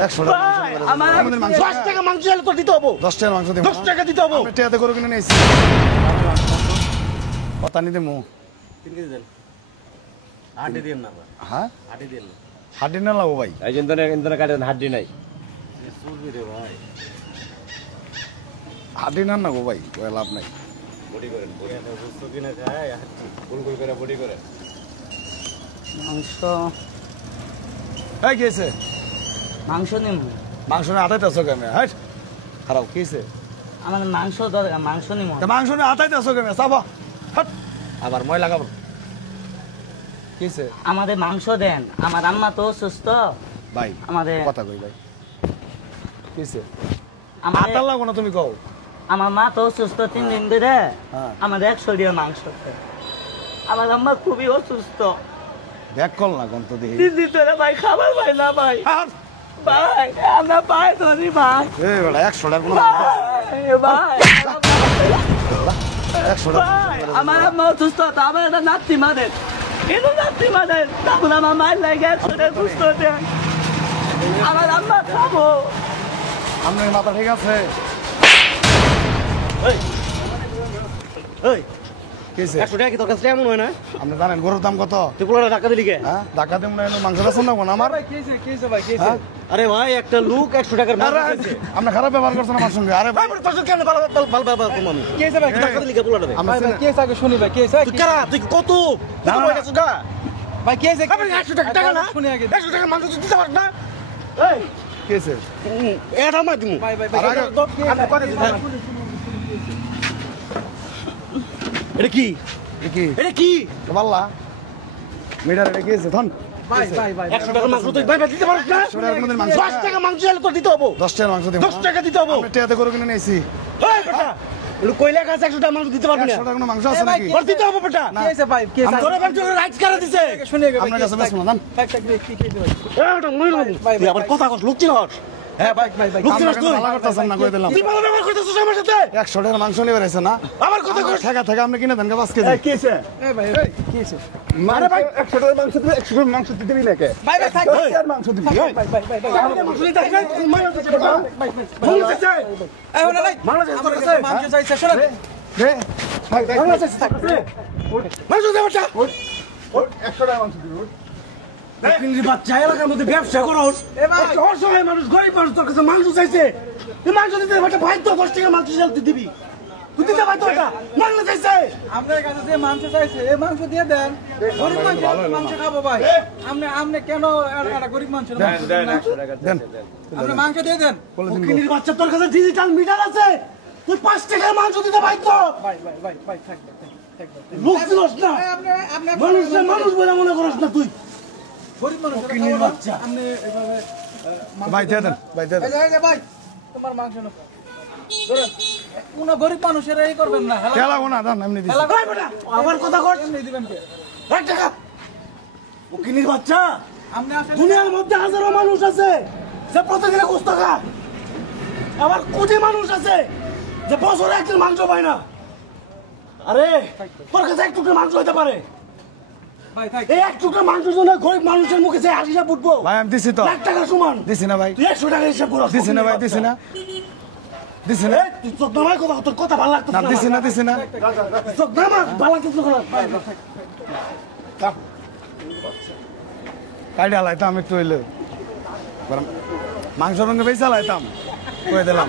100 টাকা আমাদের মাংস 10 টাকা মাংস হলে তো দিতে হবে 10 টাকা মাংস দেব 10 টাকা দিতে হবে আমি টাকাতে করে কিনে নিয়েছি কথা নিতে মু 3 কেজি দেন হাড্ডি দেন না হ্যাঁ হাড্ডি দেন হাড্ডি না লাও ভাই এই ইন্দনে কাটেন হাড্ডি নাই চুরবি রে ভাই হাড্ডি না গো ভাই ওই লাভ নাই বডি করেন বডি এটা বুঝতো কিনা যায় গোল গোল করে বডি করে মাংস এই কেছে মাংস নিম মাংস না আটাইতেছো কেমন হাট খারাপ কেছে আমার মাংস দরকার মাংস নিম তা মাংস না আটাইতেছো কেমন সাবা হাট আবার মই লাগাবো কেছে আমাদের মাংস দেন আমার আম্মা তো সুস্থ ভাই আমাদের কথা কই ভাই কেছে আমাদের আটা লাগো না তুমি কও আমার মা তো সুস্থ 3 দিন ধরে হ্যাঁ আমাদের 100 টাকা মাংস খায়। আমার আম্মা খুবই অসুস্থ ব্যাক কল না কোন তো দেখি 3 দিন ধরে ভাই খাবার পাই না ভাই আর ভাই আমরা পাই ধরি ভাই এই বড় 100 টাকা কোনো ভাই 100 টাকা ভাই আমার আম্মা অসুস্থ তো আমার একটা নাতি মারে কিন্তু নাতি মারে তখন আমার মায়ের লাগে 100 টাকা সুস্থ দেন আমার আম্মা খাবো আপনার মাথা ঠিক আছে এই কেছে 100 টাকা কি তোর কাছে এমন হয় না আপনি জানেন গরুর দাম কত তুই কোলা টাকা দিলি কে হ্যাঁ টাকা দেব না মাংস রাখুন না কোন আমার কেছে ভাই কেছে হ্যাঁ? আরে ভাই একটা লোক 100 টাকার মাংস আরে, দিয়েছে আপনি খারাপ ব্যবহার করছেন আমার সঙ্গে আরে ভাই তোর সাথে কেন ভালো আমি কেছে ভাই টাকা দিলি কে পোলাটা দে আমরা ভাই কেছে আগে শুনি ভাই কেছে তুই কারা তুই কত না, না, কত টাকা সুদা ভাই কেছে আপনি 100 টাকা না শুনি আগে 100 টাকা মাংস দিতে পারছ না এই কেছে এটা মা দিমু ভাই ভাই আর আগে- আমি করে দিই এটা কি কি এটা কি বললা মিটার এটা কেছে ধন ভাই ভাই ভাই 100 টাকা মাংস তুই ভাই দিতে পারছ না 100 টাকা কোনদিন মাংস 10 টাকা মাংস হলে তো দিতে হবে 10 টাকা মাংস দেব 10 টাকা দিতে হবে আমি টাকাতে করে কিনে নিয়েছি এই বেটা এলো কইলা কাছে 100 টাকা মাংস দিতে পারবি না 100 টাকা কোনো মাংস আছে নাকি ওর দিতে হবে বেটা কেছে ভাই কেছে তোরে বাড়ি রাইট করে দিছে শুনি আগে আপনার কাছে বেশ মনে থাক থাক কি কেছে ভাই এটা মইল ভাই, তুই আবার কথা কস লোক চিনস হ্যাঁ ভাই ভাই ভাই লোক চিনস তুই ভালো করতেছেন না কই দিলাম তুই ভালো ব্যবহার করতেছিস আমার সাথে 100 টাকা মাংস নিয়ে বেরিয়েছে না আবার কথা কস টাকা থেকে আপনি কিনে দেন 5 কেজি কি আছে এই ভাই কেছে আরে ভাই 100 টাকা মাংস দিবি 100 টাকা মাংস দিতে দিবি নাকি ভাই ভাই থাক 10 টাকা মাংস দিবি ভাই ভাই ভাই ভাই মাংস দিতে আসলে মারা দিতে বেটা মাংস দিতে এই ওনা ভাই মাংস দিতে আমার কাছে মাংস চাইছে শুনুন রে ভাই ভাই মাংস দিতে মাংস দিতে বেটা 100 টাকা মাংস দিবি কিন্তু বাচ্চা এলাকার মধ্যে ব্যবসা করস এ ভাই অসহায় মানুষ গরিব মানুষ তোর কাছে মাংস চাইছে তুই মাংস দিতে বেটা ভাই তো 10 টাকা মাংস তুই দিবি তুই দিতে ভাই তো এটা মাংস চাইছে আপনার কাছে যে মাংস চাইছে এই মাংস দিয়ে দেন গরিব মানুষ মাংস খাবো ভাই আপনি আপনি কেন একটা গরিব মানুষ দেন আপনি মাংস দিয়ে দেন কিনির বাচ্চা তোর কাছে ডিজিটাল মিটার আছে তুই 5 টাকা মাংস দিতে ভাই তো ভাই ভাই ভাই ভাই থাক থাক লোক চিনস না আপনি আপনি মানুষ বলে মনে করস না তুই গরিব মানুষ কিনির বাচ্চা আপনি এভাবে ভাই দিয়ে দেন ভাই দিয়ে দেন এই যে ভাই তোমার মাংস না ধরেন কোন গরিব মানুষের এই করবেন না হেলা খেলা না দেন এমনি দিছি ভাই বেটা আবার কথা কর এমনি দিবেন কে 1 টাকা ও কিনির বাচ্চা আপনি আসলে দুনিয়ার মধ্যে হাজারো মানুষ আছে যে প্রতিদিনে গোস্ত খায় আবার কোটি মানুষ আছে যে বছরে একদিন মাংস পায় না আরে তোর কাছে এক টুকরো মাংস হতে পারে ভাই থাক এই এক টুকরো মাংসের জন্য গরিব মানুষের মুখে যে হাসিটা ফুটবো ভাই আমি দিছি তো 1 টাকা সমান দিছি না ভাই তুই 100 টাকা হিসাব করস দিছি না ভাই দিছি না দিছি না তুই চোখ নামায় কথা তোর কথা ভালো লাগতো না দিছি না দিছি না চোখ নামা ভালো লাগতো কাইডা লাইতাম একটু হইলে মাংস রঙে বেচা লাইতাম কই দিলাম